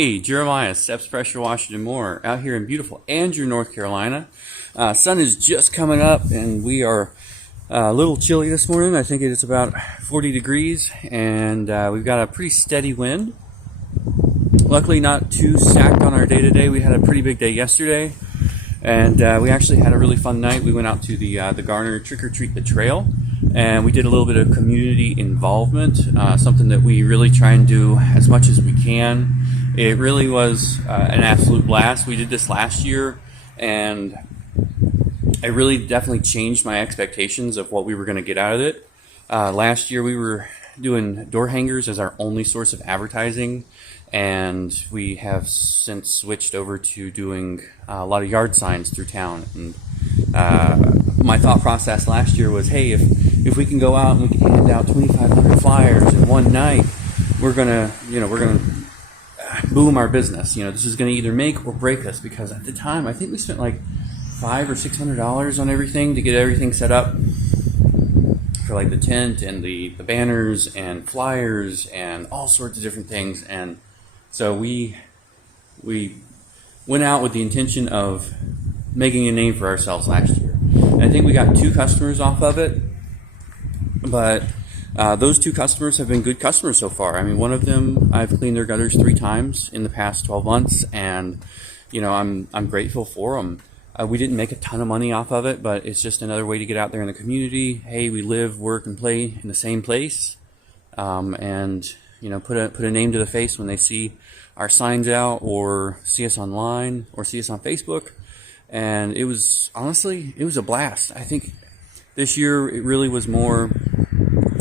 Hey, Jeremiah, Steps Pressure Washington Moore, out here in beautiful Angier, North Carolina. Sun is just coming up, and we are a little chilly this morning. I think it's about 40 degrees, and we've got a pretty steady wind. Luckily, not too stacked on our day-to-day. We had a pretty big day yesterday, and we actually had a really fun night. We went out to the Garner Trick or Treat the Trail, and we did a little bit of community involvement, something that we really try and do as much as we can. It really was an absolute blast. We did this last year, and it really definitely changed my expectations of what we were going to get out of it. Last year we were doing door hangers as our only source of advertising, and we have since switched over to doing a lot of yard signs through town. And my thought process last year was, hey, if we can go out and we can hand out 2,500 flyers in one night, we're gonna boom our business. This is going to either make or break us, because at the time I think we spent like $500 or $600 on everything to get everything set up for like the tent and the banners and flyers and all sorts of different things. And so we went out with the intention of making a name for ourselves last year. And I think we got 2 customers off of it, but those 2 customers have been good customers so far. I mean, one of them, I've cleaned their gutters 3 times in the past 12 months, and I'm grateful for them. We didn't make a ton of money off of it, but it's just another way to get out there in the community. Hey, we live, work, and play in the same place, and put a name to the face when they see our signs out, or see us online, or see us on Facebook. And it was a blast. I think this year it really was more,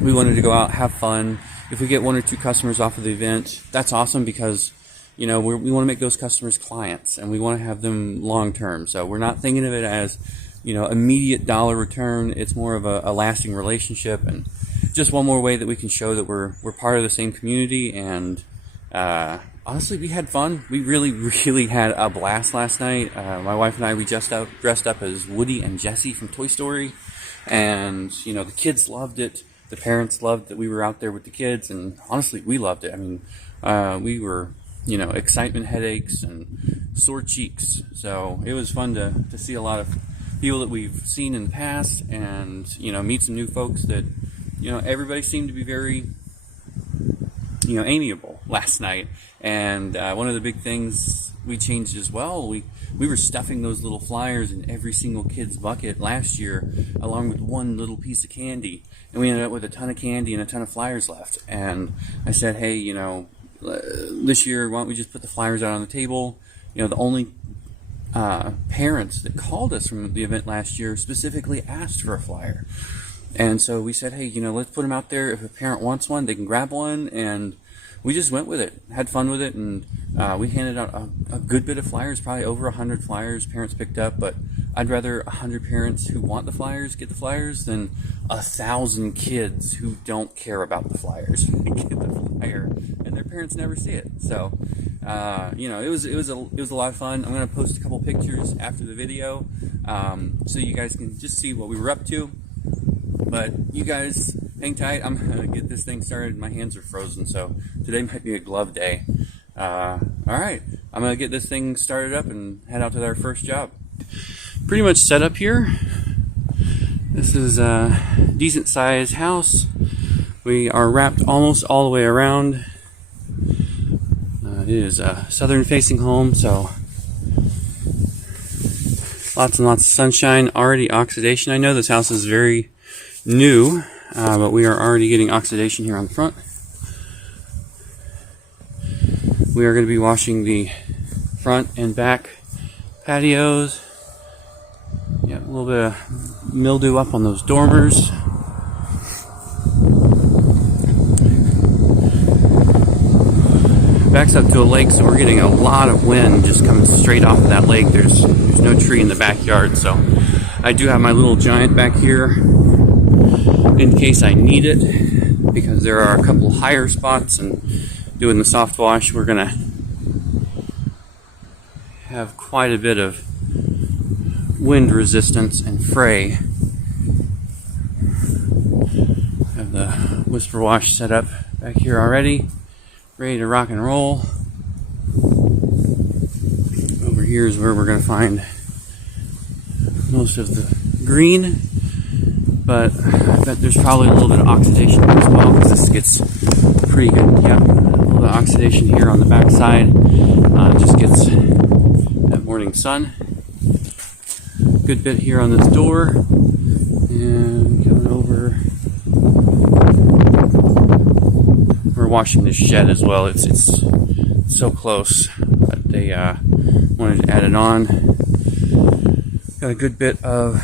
we wanted to go out, have fun. If we get 1 or 2 customers off of the event, that's awesome, because we want to make those customers clients, and we want to have them long term. So we're not thinking of it as immediate dollar return. It's more of a lasting relationship, and just one more way that we can show that we're part of the same community. And honestly, we had fun. We really had a blast last night. My wife and I, we dressed up as Woody and Jessie from Toy Story, and the kids loved it. The parents loved that we were out there with the kids, and honestly, we loved it. I mean, we were, excitement headaches and sore cheeks. So it was fun to see a lot of people that we've seen in the past, and, meet some new folks that, everybody seemed to be very, amiable last night. And one of the big things we changed as well, we were stuffing those little flyers in every single kid's bucket last year, along with one little piece of candy. And we ended up with a ton of candy and a ton of flyers left. And I said, hey, this year, why don't we just put the flyers out on the table? The only parents that called us from the event last year specifically asked for a flyer. And so we said, hey, let's put them out there. If a parent wants one, they can grab one. And we just went with it, had fun with it, and we handed out a good bit of flyers, probably over 100 flyers parents picked up. But I'd rather 100 parents who want the flyers get the flyers than 1,000 kids who don't care about the flyers get the flyer, and their parents never see it. So it was a lot of fun. I'm going to post a couple pictures after the video, so you guys can just see what we were up to. But you guys hang tight. I'm going to get this thing started. My hands are frozen, so today might be a glove day. All right, I'm going to get this thing started up and head out to our first job. Pretty much set up here. This is a decent sized house. We are wrapped almost all the way around. It is a southern facing home, so lots and lots of sunshine. Already oxidation. I know this house is very new, but we are already getting oxidation here on the front. We are going to be washing the front and back patios. Yeah, a little bit of mildew up on those dormers. Backs up to a lake, so we're getting a lot of wind just coming straight off of that lake. There's no tree in the backyard, so I do have my little giant back here in case I need it, because there are a couple higher spots, and doing the soft wash, we're gonna have quite a bit of wind resistance and fray. Have the whisper wash set up back here already, ready to rock and roll. here is where we're going to find most of the green, but I bet there's probably a little bit of oxidation here as well, because this gets pretty good. Yeah, a little bit of oxidation here on the back side. Just gets that morning sun. Good bit here on this door, and coming over, we're washing this shed as well. It's so close, but they wanted to add it on. Got a good bit of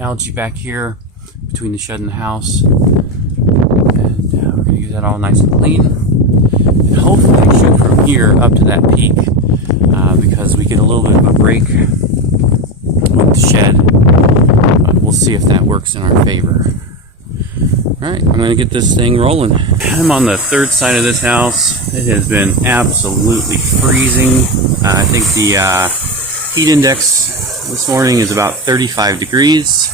algae back here between the shed and the house, and we're gonna get that all nice and clean, and hopefully shoot from here up to that peak, because we get a little bit of a break with the shed. We'll see if that works in our favor. Alright, I'm going to get this thing rolling. I'm on the third side of this house. It has been absolutely freezing. I think the heat index this morning is about 35 degrees.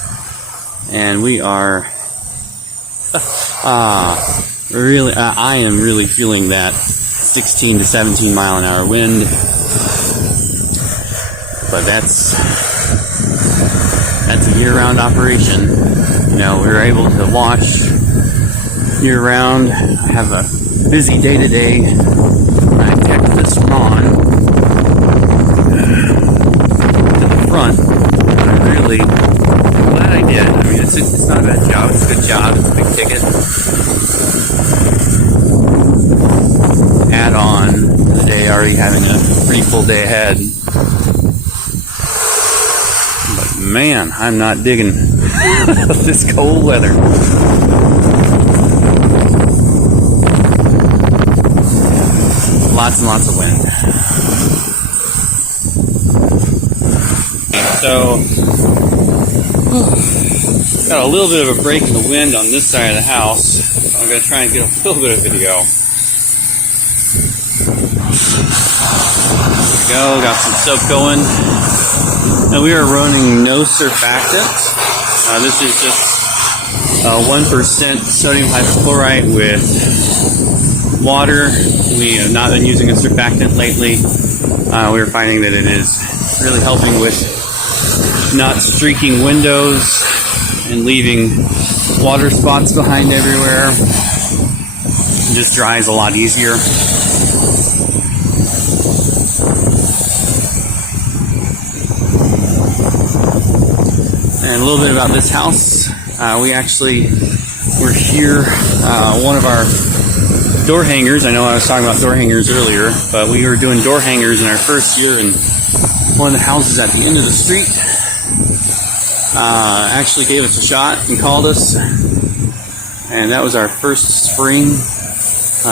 And we are really, I am really feeling that 16 to 17 mile an hour wind. But that's a year-round operation. You know, we were able to wash year-round. I have a busy day today. I tacked this lawn to the front. I'm really glad I did. I mean, it's not a bad job. It's a good job. It's a big ticket. Add on to the day already having a pretty full day ahead. But man, I'm not digging this cold weather. Lots and lots of wind. So, got a little bit of a break in the wind on this side of the house. So I'm going to try and get a little bit of video. There we go, got some soap going. Now we are running no surfactant. This is just 1% sodium hypochlorite with water. We have not been using a surfactant lately. We are finding that it is really helping with not streaking windows and leaving water spots behind everywhere. It just dries a lot easier. And a little bit about this house. We actually were here, one of our door hangers. I know I was talking about door hangers earlier, but we were doing door hangers in our first year in one of the houses at the end of the street. Actually gave us a shot and called us, and that was our first spring.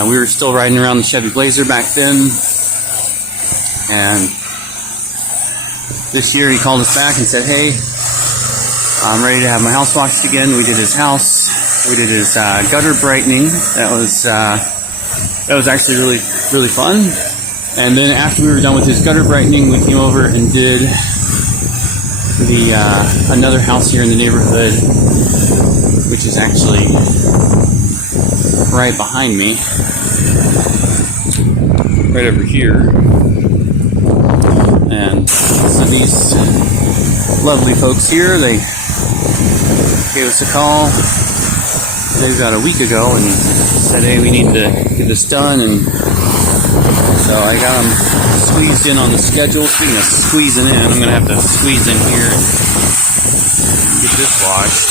We were still riding around the Chevy Blazer back then, and this year he called us back and said, hey, I'm ready to have my house washed again. We did his house. We did his gutter brightening. That was actually really fun. And then after we were done with his gutter brightening, we came over and did the another house here in the neighborhood, which is actually right behind me, right over here. And so these lovely folks here, they gave us a call about a week ago and said, hey, we need to get this done. And so I got them squeezed in on the schedule. Speaking of squeezing in, I'm going to have to squeeze in here and get this washed.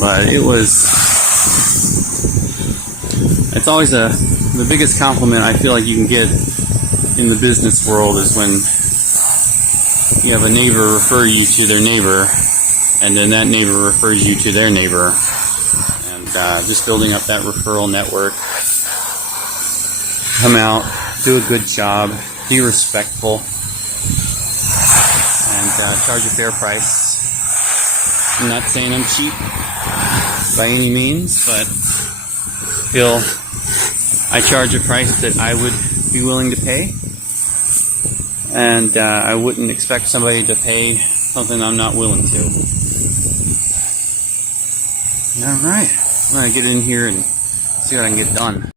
But it's always the biggest compliment I feel like you can get in the business world is when you have a neighbor refer you to their neighbor, and then that neighbor refers you to their neighbor, and just building up that referral network. Come out, do a good job, be respectful, and charge a fair price. I'm not saying I'm cheap by any means, but feel I charge a price that I would be willing to pay, and I wouldn't expect somebody to pay something I'm not willing to. Alright, I'm going to get in here and see what I can get done.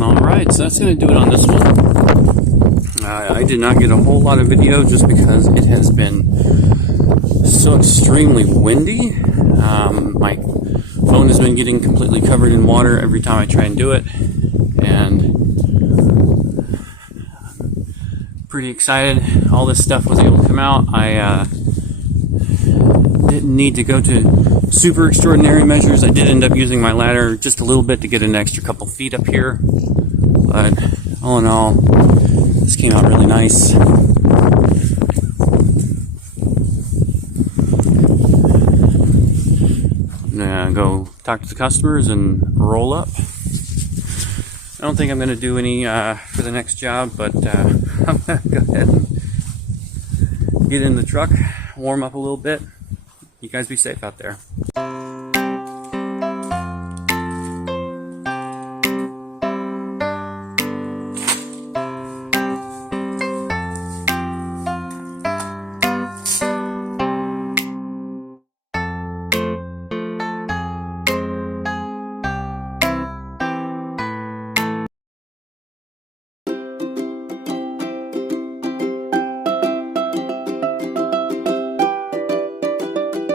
Alright, so that's going to do it on this one. I did not get a whole lot of video just because it has been so extremely windy. My phone has been getting completely covered in water every time I try and do it, and pretty excited all this stuff was able to come out. I didn't need to go to super extraordinary measures. I did end up using my ladder just a little bit to get an extra couple feet up here, but all in all, this came out really nice. I'm gonna go talk to the customers and roll up. I don't think I'm gonna do any for the next job, but I'm gonna go ahead and get in the truck, warm up a little bit. You guys be safe out there.